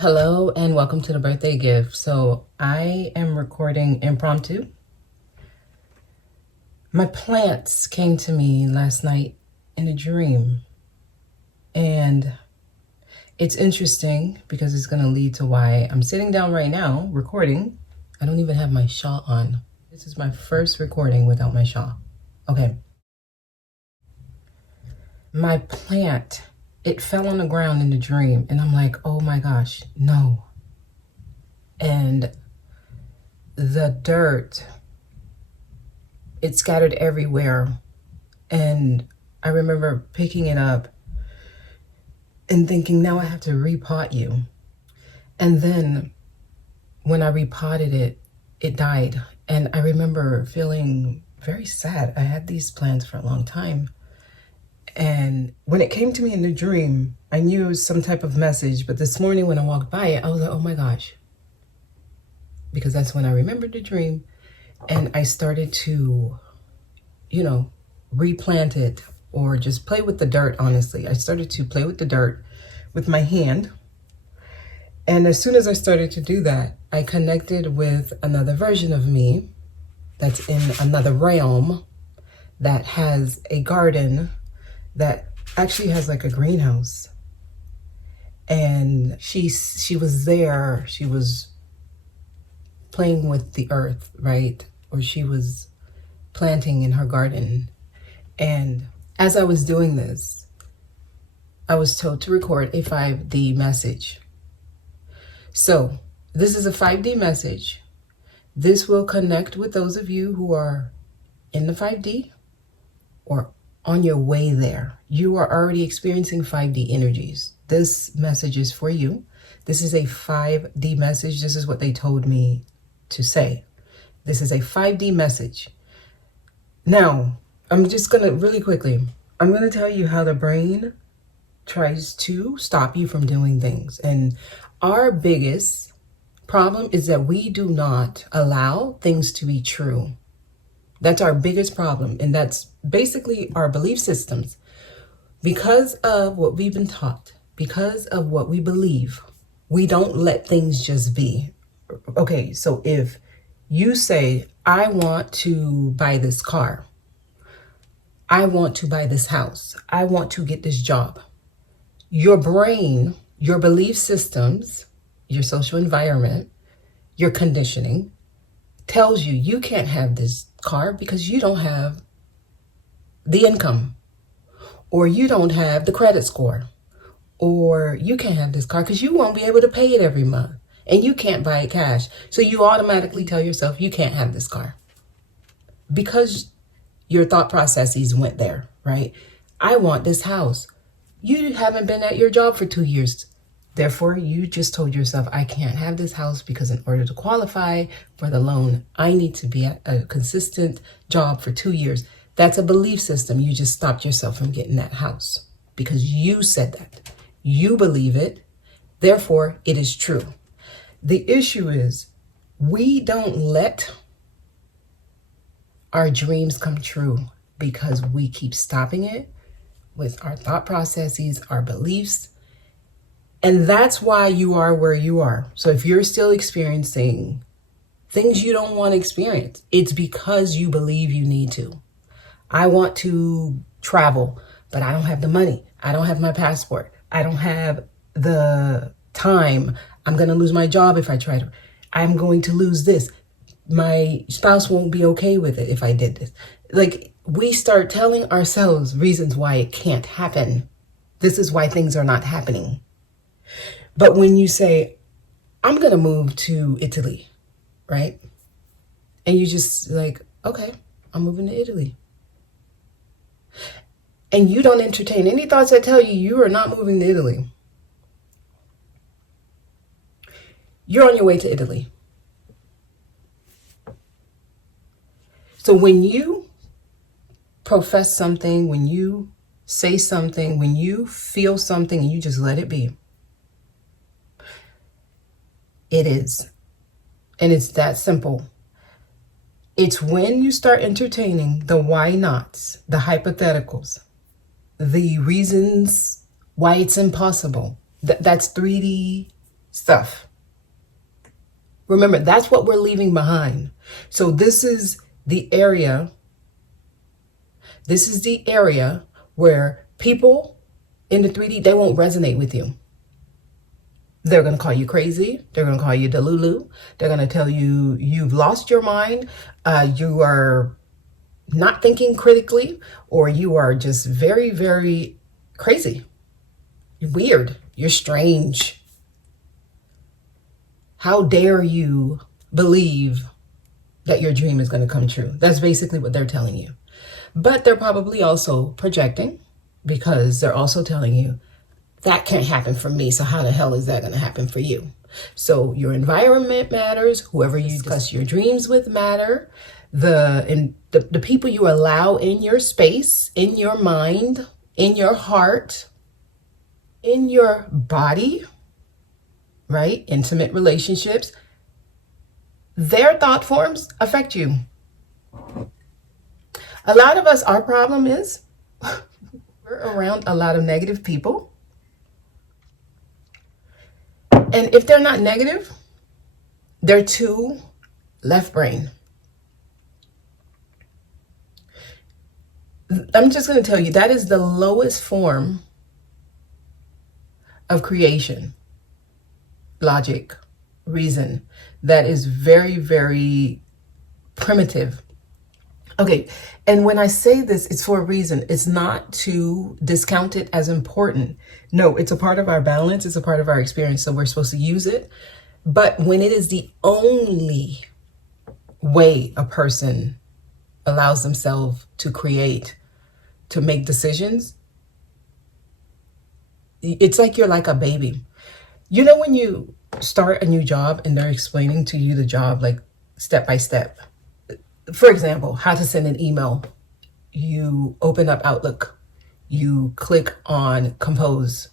Hello and welcome to the birthday gift. So I am recording impromptu. My plants came to me last night in a dream, and it's interesting because it's going to lead to why I'm sitting down right now recording. I don't even have my shawl on. This is my first recording without my shawl. Okay. My plant, it fell on the ground in the dream, and I'm like, oh my gosh, no. And the dirt, it scattered everywhere. And I remember picking it up and thinking, now I have to repot you. And then when I repotted it, it died. And I remember feeling very sad. I had these plants for a long time. And when it came to me in the dream, I knew it was some type of message. But this morning when I walked by it, I was like, oh my gosh. Because that's when I remembered the dream. And I started to, replant it or just play with the dirt, honestly. I started to play with the dirt with my hand. And as soon as I started to do that, I connected with another version of me that's in another realm that has a garden that actually has like a greenhouse. And she was there. She was playing with the earth, right? Or she was planting in her garden. And as I was doing this, I was told to record a 5D message. So this is a 5D message. This will connect with those of you who are in the 5D or on your way there. You are already experiencing 5D energies. This message is for you. This is a 5D message. This is what they told me to say. This is a 5D message. Now, I'm just going to really quickly, I'm going to tell you how the brain tries to stop you from doing things. And our biggest problem is that we do not allow things to be true. That's our biggest problem. And that's basically our belief systems. Because of what we've been taught, because of what we believe, we don't let things just be. Okay, so if you say, I want to buy this car, I want to buy this house, I want to get this job, your brain, your belief systems, your social environment, your conditioning tells you you can't have this car because you don't have the income, or you don't have the credit score, or you can't have this car because you won't be able to pay it every month and you can't buy it cash. So you automatically tell yourself you can't have this car because your thought processes went there, right? I want this house. You haven't been at your job for 2 years. Therefore, you just told yourself, I can't have this house because in order to qualify for the loan, I need to be at a consistent job for 2 years. That's a belief system. You just stopped yourself from getting that house because you said that. You believe it. Therefore, it is true. The issue is we don't let our dreams come true because we keep stopping it with our thought processes, our beliefs. And that's why you are where you are. So if you're still experiencing things you don't want to experience, it's because you believe you need to. I want to travel, but I don't have the money. I don't have my passport. I don't have the time. I'm going to lose my job if I try to. I'm going to lose this. My spouse won't be okay with it if I did this. Like, we start telling ourselves reasons why it can't happen. This is why things are not happening. But when you say, I'm going to move to Italy, right? And you just like, okay, I'm moving to Italy. And you don't entertain any thoughts that tell you you are not moving to Italy. You're on your way to Italy. So when you profess something, when you say something, when you feel something and you just let it be, it is. And it's that simple. It's when you start entertaining the why nots, the hypotheticals, the reasons why it's impossible. That's 3D stuff. Remember, that's what we're leaving behind. So this is the area where people in the 3D, they won't resonate with you. They're going to call you crazy. They're going to call you delulu. They're going to tell you you've lost your mind. You are not thinking critically, or you are just very, very crazy. You're weird. You're strange. How dare you believe that your dream is going to come true? That's basically what they're telling you. But they're probably also projecting, because they're also telling you that can't happen for me. So how the hell is that going to happen for you? So your environment matters. Whoever you discuss your dreams with matter. The people you allow in your space, in your mind, in your heart, in your body, right? Intimate relationships. Their thought forms affect you. A lot of us, our problem is we're around a lot of negative people. And if they're not negative, they're too left brain. I'm just going to tell you, that is the lowest form of creation, logic, reason. That is very, very primitive. Okay, and when I say this, it's for a reason. It's not to discount it as important. No, it's a part of our balance. It's a part of our experience. So we're supposed to use it. But when it is the only way a person allows themselves to create, to make decisions, it's like you're like a baby. You know, when you start a new job and they're explaining to you the job like step by step. For example, how to send an email. You open up Outlook. You click on compose.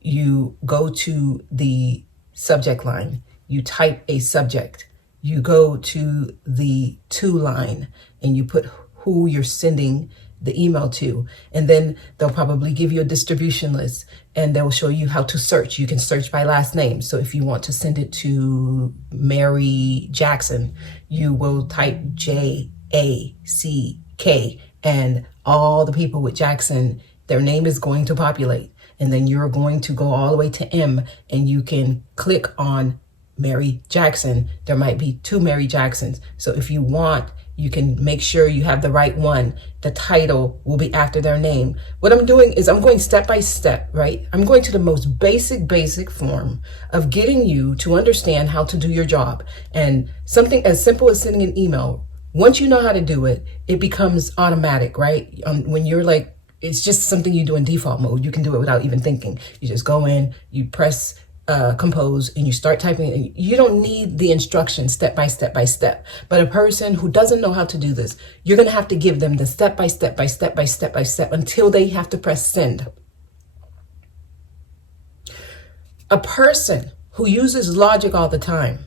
You go to the subject line. You type a subject. You go to the to line and you put who you're sending the email to. And then they'll probably give you a distribution list and they'll show you how to search. You can search by last name. So if you want to send it to Mary Jackson, you will type Jack, and all the people with Jackson, their name is going to populate. And then you're going to go all the way to M and you can click on Mary Jackson. There might be 2 Mary Jacksons. So if you want, you can make sure you have the right one. The title will be after their name. What I'm doing is I'm going step by step, right? I'm going to the most basic form of getting you to understand how to do your job. And something as simple as sending an email, once you know how to do it, it becomes automatic, right? When you're like, it's just something you do in default mode. You can do it without even thinking. You just go in, you press compose, and you start typing. And you don't need the instructions step by step. But a person who doesn't know how to do this, you're going to have to give them the step by step until they have to press send. A person who uses logic all the time,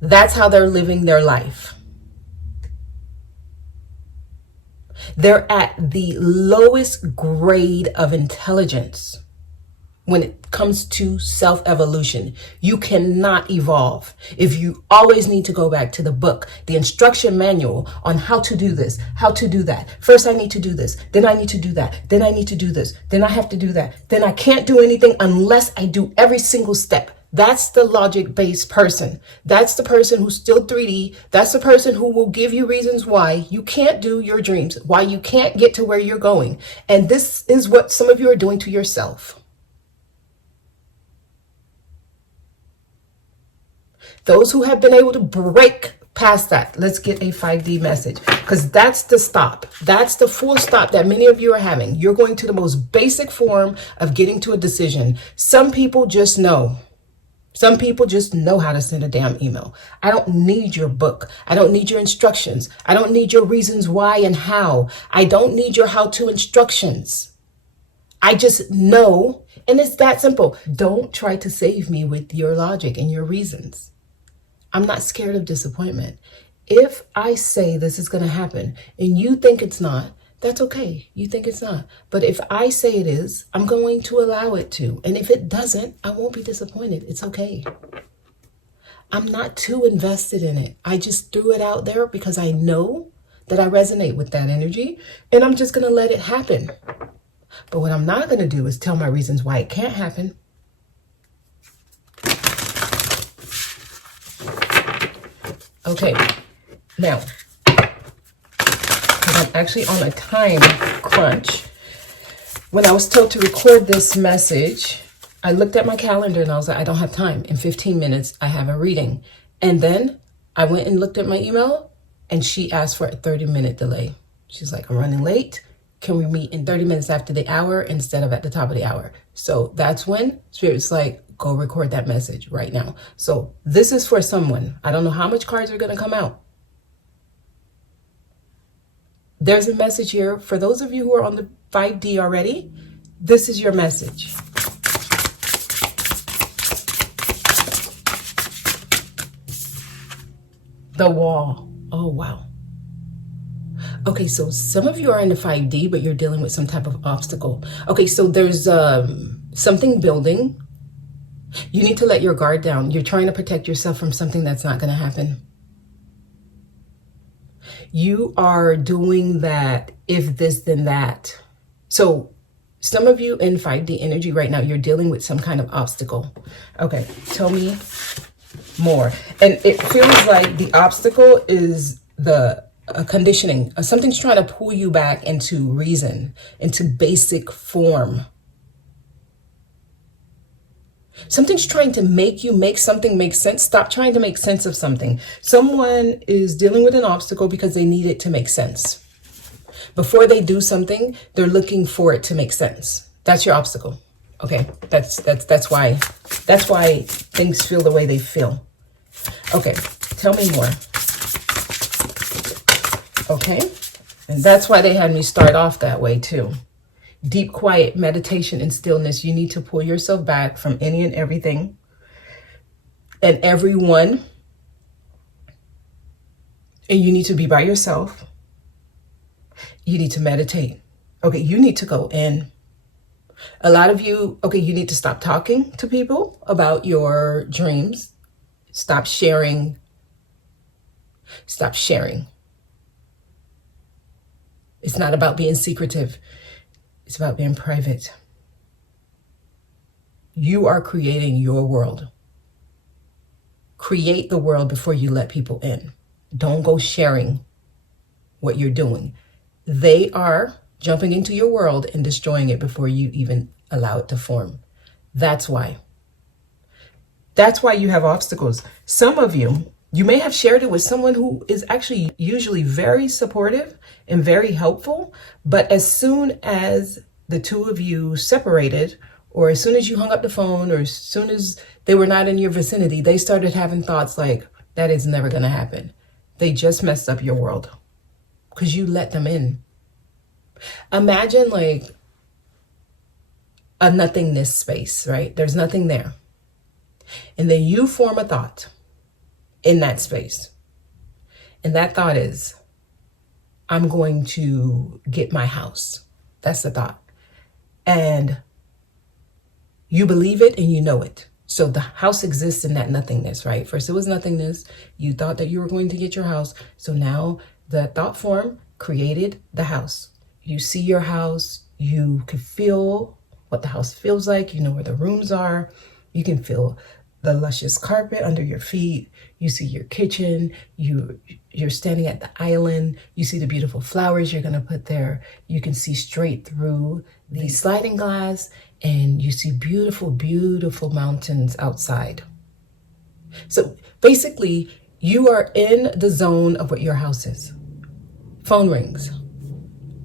that's how they're living their life. They're at the lowest grade of intelligence when it comes to self-evolution. You cannot evolve if you always need to go back to the book, the instruction manual on how to do this, how to do that. First, I need to do this. Then I need to do that. Then I need to do this. Then I have to do that. Then I can't do anything unless I do every single step. That's the logic-based person. That's the person who's still 3D. That's the person who will give you reasons why you can't do your dreams, why you can't get to where you're going. And this is what some of you are doing to yourself. Those who have been able to break past that, let's get a 5D message, because that's the stop. That's the full stop that many of you are having. You're going to the most basic form of getting to a decision. Some people just know. Some people just know how to send a damn email. I don't need your book. I don't need your instructions. I don't need your reasons why and how. I don't need your how-to instructions. I just know, and it's that simple. Don't try to save me with your logic and your reasons. I'm not scared of disappointment. If I say this is going to happen and you think it's not, That's okay. You think it's not. But if I say it is, I'm going to allow it to. And if it doesn't, I won't be disappointed. It's okay. I'm not too invested in it. I just threw it out there because I know that I resonate with that energy, and I'm just going to let it happen. But what I'm not going to do is tell my reasons why it can't happen. Okay, now, because I'm actually on a time crunch, when I was told to record this message, I looked at my calendar and I was like, I don't have time. In 15 minutes, I have a reading. And then I went and looked at my email, and she asked for a 30-minute delay. She's like, I'm running late. Can we meet in 30 minutes after the hour instead of at the top of the hour? So that's when Spirit's like, go record that message right now. So this is for someone. I don't know how much cards are going to come out. There's a message here. For those of you who are on the 5D already, this is your message. The wall. Oh, wow. Okay, so some of you are in the 5D, but you're dealing with some type of obstacle. Okay, so there's something building. You need to let your guard down. You're trying to protect yourself from something that's not going to happen. You are doing that if this, then that. So some of you in 5D energy right now, you're dealing with some kind of obstacle. Okay, tell me more. And it feels like the obstacle is the conditioning. Something's trying to pull you back into reason, into basic form. Something's trying to make you make something make sense. Stop trying to make sense of something. Someone is dealing with an obstacle because they need it to make sense. Before they do something, they're looking for it to make sense. That's your obstacle. Okay, that's why things feel the way they feel. Okay, tell me more. Okay, and that's why they had me start off that way too. Deep, quiet meditation and stillness. You need to pull yourself back from any and everything and everyone. And you need to be by yourself. You need to meditate. Okay, you need to go in. A lot of you, okay, you need to stop talking to people about your dreams. Stop sharing. Stop sharing. It's not about being secretive. It's about being private. You are creating your world. Create the world before you let people in. Don't go sharing what you're doing. They are jumping into your world and destroying it before you even allow it to form. That's why. That's why you have obstacles. Some of you, you may have shared it with someone who is actually usually very supportive and very helpful, but as soon as the two of you separated, or as soon as you hung up the phone, or as soon as they were not in your vicinity, they started having thoughts like, that is never going to happen. They just messed up your world because you let them in. Imagine like a nothingness space, right? There's nothing there. And then you form a thought in that space. And that thought is, I'm going to get my house. That's the thought. And you believe it and you know it. So the house exists in that nothingness, right? First it was nothingness. You thought that you were going to get your house. So now the thought form created the house. You see your house. You can feel what the house feels like. You know where the rooms are. You can feel the luscious carpet under your feet. You see your kitchen. You're standing at the island. You see the beautiful flowers you're going to put there. You can see straight through the sliding glass, and you see beautiful, beautiful mountains outside. So basically, you are in the zone of what your house is. Phone rings.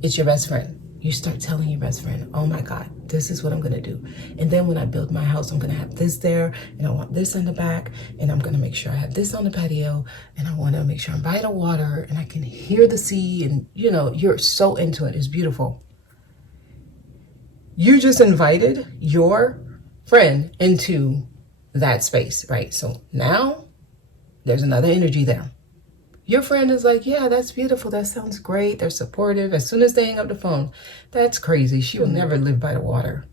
It's your best friend. You start telling your best friend, oh my God, this is what I'm going to do. And then when I build my house, I'm going to have this there, and I want this in the back, and I'm going to make sure I have this on the patio, and I want to make sure I'm by the water, and I can hear the sea, and you know, you're so into it. It's beautiful. You just invited your friend into that space, right? So now there's another energy there. Your friend is like, yeah, that's beautiful. That sounds great. They're supportive. As soon as they hang up the phone, that's crazy. She will never live by the water.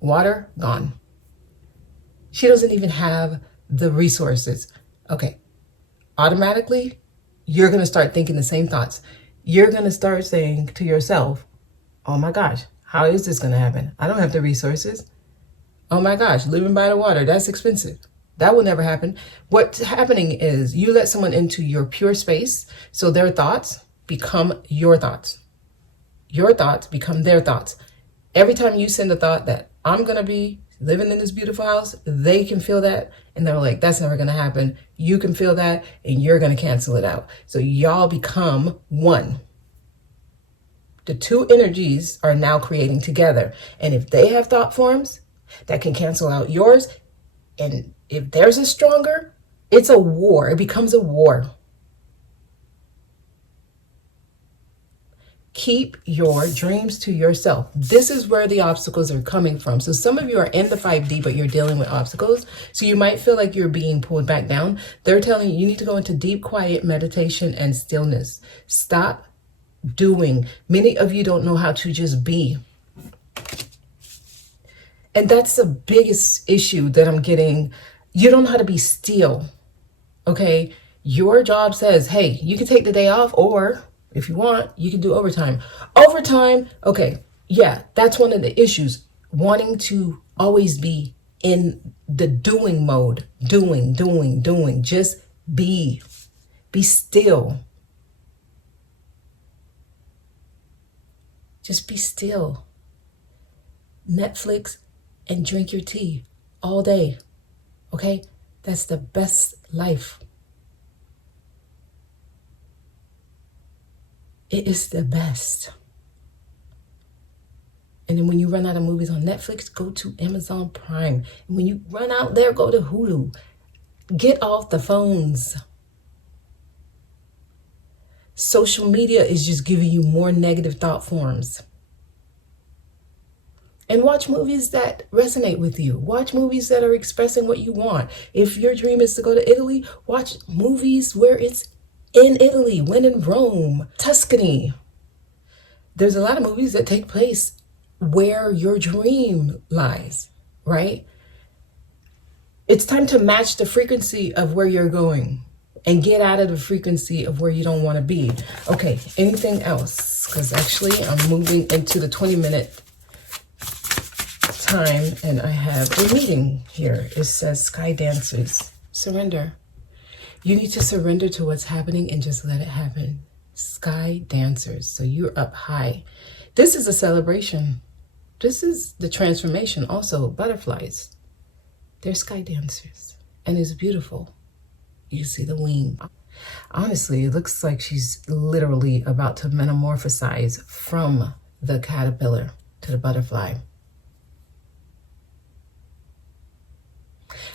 Water, gone. She doesn't even have the resources. Okay. Automatically, you're going to start thinking the same thoughts. You're going to start saying to yourself, oh my gosh, how is this going to happen? I don't have the resources. Oh my gosh, living by the water, that's expensive. That will never happen. What's happening is you let someone into your pure space, so their thoughts become your thoughts. Your thoughts become their thoughts. Every time you send a thought that I'm going to be living in this beautiful house, they can feel that, and they're like, that's never going to happen. You can feel that, and you're going to cancel it out. So y'all become one. The two energies are now creating together. And if they have thought forms that can cancel out yours, and if theirs is stronger, it's a war. It becomes a war. Keep your dreams to yourself. This is where the obstacles are coming from. So some of you are in the 5D, but you're dealing with obstacles. So you might feel like you're being pulled back down. They're telling you, you need to go into deep, quiet meditation and stillness. Stop doing. Many of you don't know how to just be. And that's the biggest issue that I'm getting. You don't know how to be still. Okay? Your job says, hey, you can take the day off, or if you want, you can do overtime. Overtime, okay, yeah, that's one of the issues. Wanting to always be in the doing mode. Doing. Just be. Be still. Just be still. Netflix and drink your tea all day. Okay? That's the best life. It is the best. And then when you run out of movies on Netflix, go to Amazon Prime. And when you run out there, go to Hulu. Get off the phones. Social media is just giving you more negative thought forms. And watch movies that resonate with you. Watch movies that are expressing what you want. If your dream is to go to Italy, watch movies where it's in Italy, when in Rome, Tuscany. There's a lot of movies that take place where your dream lies, right? It's time to match the frequency of where you're going and get out of the frequency of where you don't want to be. Okay, anything else? Because actually I'm moving into the 20-minute time and I have a meeting here. It says Sky Dancers. Surrender. You need to surrender to what's happening and just let it happen. Sky Dancers. So you're up high. This is a celebration. This is the transformation. Also, butterflies. They're sky dancers. And it's beautiful. You see the wing. Honestly, it looks like she's literally about to metamorphosize from the caterpillar to the butterfly.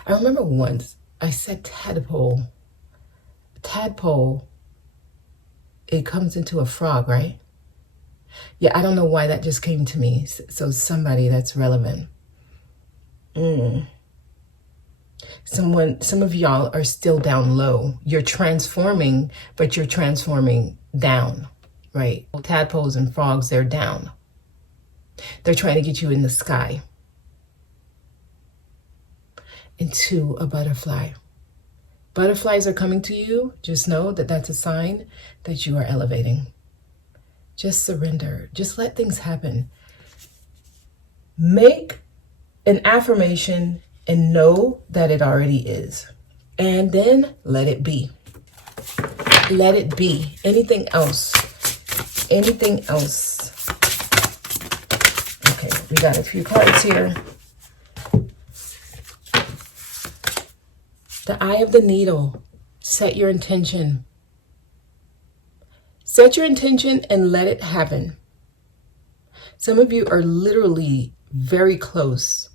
I remember once I said tadpole. Tadpole, it comes into a frog, right? Yeah, I don't know why that just came to me. So somebody that's relevant. Some of y'all are still down low. You're transforming, but you're transforming down, right? Tadpoles and frogs, they're down. They're trying to get you in the sky into a butterfly. Butterflies are coming to you. Just know that that's a sign that you are elevating. Just surrender. Just let things happen. Make an affirmation and know that it already is. And then let it be. Let it be. Anything else? Anything else? Okay, we got a few cards here. The eye of the needle. Set your intention. Set your intention and let it happen. Some of you are literally very close.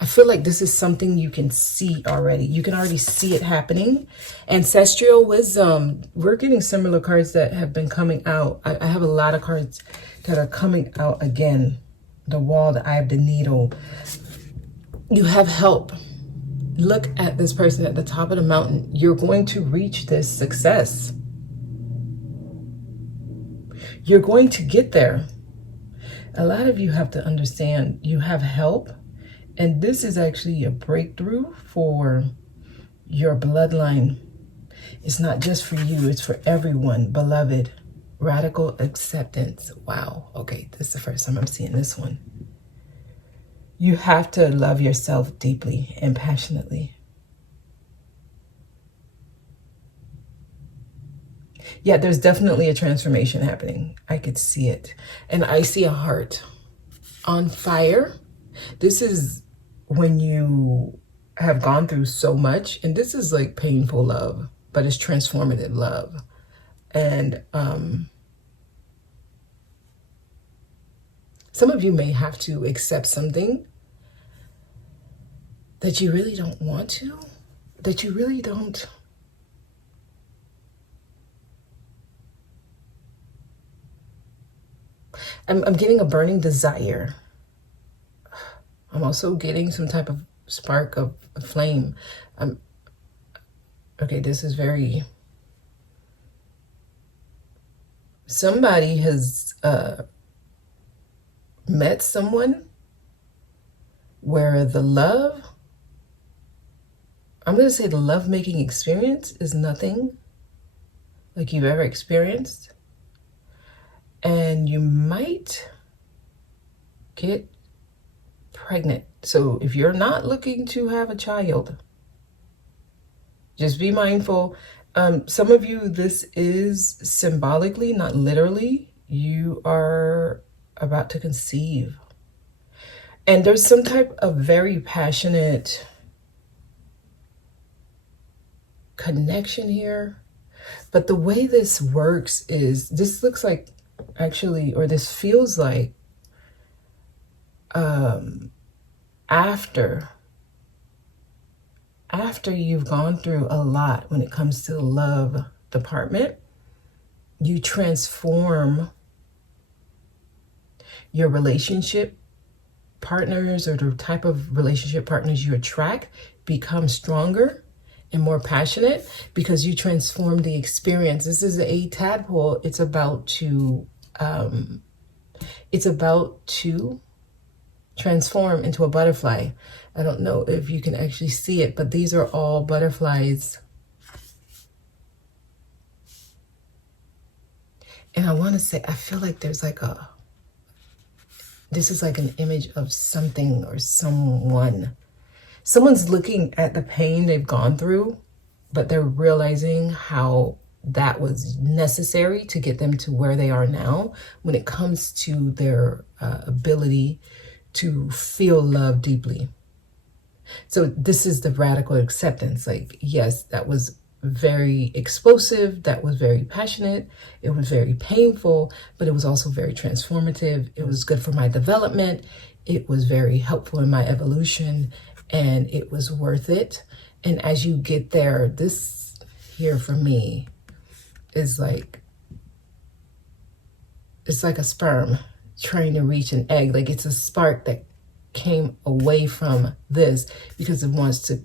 I feel like this is something you can see already. You can already see it happening. Ancestral wisdom. We're getting similar cards that have been coming out. I have a lot of cards that are coming out again. The wall, the eye of the needle. You have help. Look at this person at the top of the mountain. You're going to reach this success. You're going to get there. A lot of you have to understand you have help, and this is actually a breakthrough for your bloodline. It's not just for you, it's for everyone. Beloved, radical acceptance. Wow. Okay, this is the first time I'm seeing this one. You have to love yourself deeply and passionately. Yeah, there's definitely a transformation happening. I could see it. And I see a heart on fire. This is when you have gone through so much, and this is like painful love, but it's transformative love. And some of you may have to accept something that you really don't want to, that you really don't. I'm getting a burning desire. I'm also getting some type of spark of a flame. Okay, this is very... Somebody has met someone where the love, I'm going to say the love-making experience is nothing like you've ever experienced. And you might get pregnant. So if you're not looking to have a child, just be mindful. Some of you, this is symbolically, not literally. You are about to conceive. And there's some type of very passionate connection here. But the way this works is, this looks like actually, or this feels like after you've gone through a lot when it comes to the love department, you transform your relationship partners, or the type of relationship partners you attract become stronger and more passionate because you transform the experience. This is a tadpole. It's about to transform into a butterfly. I don't know if you can actually see it, but these are all butterflies. And I want to say, I feel like there's like this is like an image of something or someone. Someone's looking at the pain they've gone through, but they're realizing how that was necessary to get them to where they are now when it comes to their ability to feel love deeply. So this is the radical acceptance. Like, yes, that was very explosive. That was very passionate. It was very painful, but it was also very transformative. It was good for my development. It was very helpful in my evolution, and it was worth it. And as you get there, this here for me is like, it's like a sperm trying to reach an egg. Like, it's a spark that came away from this because it wants to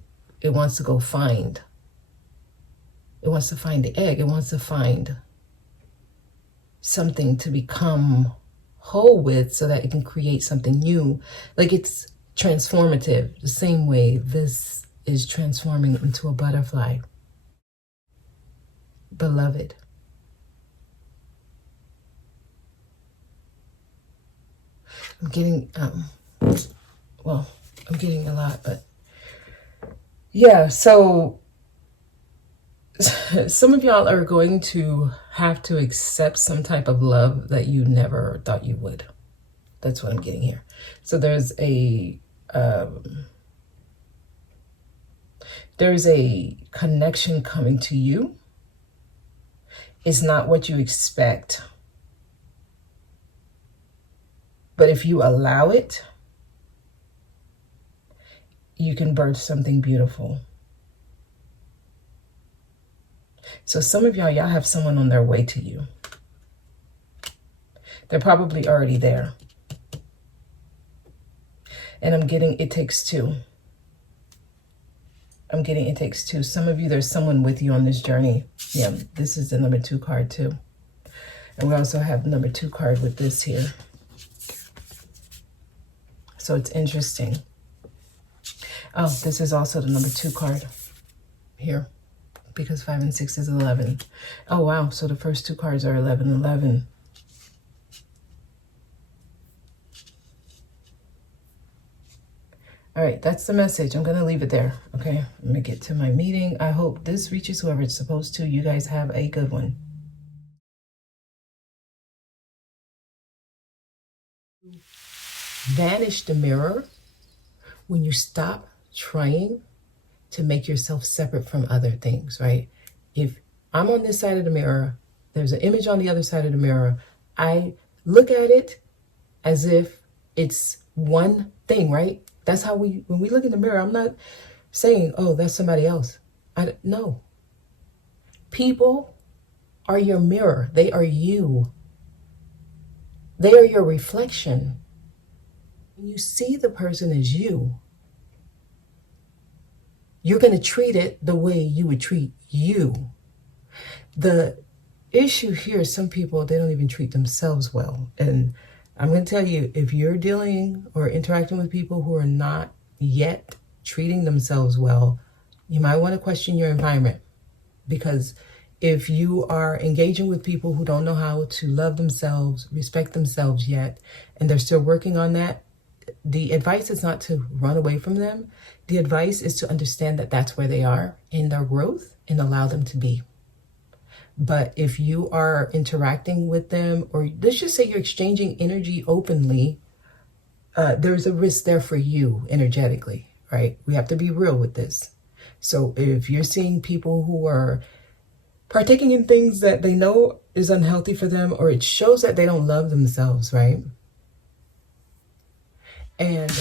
go find. It wants to find the egg. It wants to find something to become whole with so that it can create something new. Like, it's transformative, the same way this is transforming into a butterfly. Beloved, I'm getting I'm getting a lot, but yeah, so some of y'all are going to have to accept some type of love that you never thought you would. That's what I'm getting here. So there's a connection coming to you. It's not what you expect, but if you allow it, you can birth something beautiful. So some of y'all have someone on their way to you. They're probably already there. And I'm getting, it takes two. I'm getting, it takes two. Some of you, there's someone with you on this journey. Yeah, this is the number 2 card too. And we also have the number 2 card with this here. So it's interesting. Oh, this is also the number 2 card here, because 5 and 6 is 11. Oh, wow. So the first 2 cards are 11, 11. All right, that's the message. I'm going to leave it there. Okay, let me get to my meeting. I hope this reaches whoever it's supposed to. You guys have a good one. Vanish the mirror when you stop trying to make yourself separate from other things, right? If I'm on this side of the mirror, there's an image on the other side of the mirror, I look at it as if it's one thing, right? That's how when we look in the mirror, I'm not saying, oh, that's somebody else. No. People are your mirror. They are you. They are your reflection. When you see the person as you, you're going to treat it the way you would treat you. The issue here is some people, they don't even treat themselves well. And I'm going to tell you, if you're dealing or interacting with people who are not yet treating themselves well, you might want to question your environment. Because if you are engaging with people who don't know how to love themselves, respect themselves yet, and they're still working on that, the advice is not to run away from them. The advice is to understand that that's where they are in their growth and allow them to be. But if you are interacting with them, or let's just say you're exchanging energy openly, there's a risk there for you energetically, right? We have to be real with this. So if you're seeing people who are partaking in things that they know is unhealthy for them, or it shows that they don't love themselves, right? And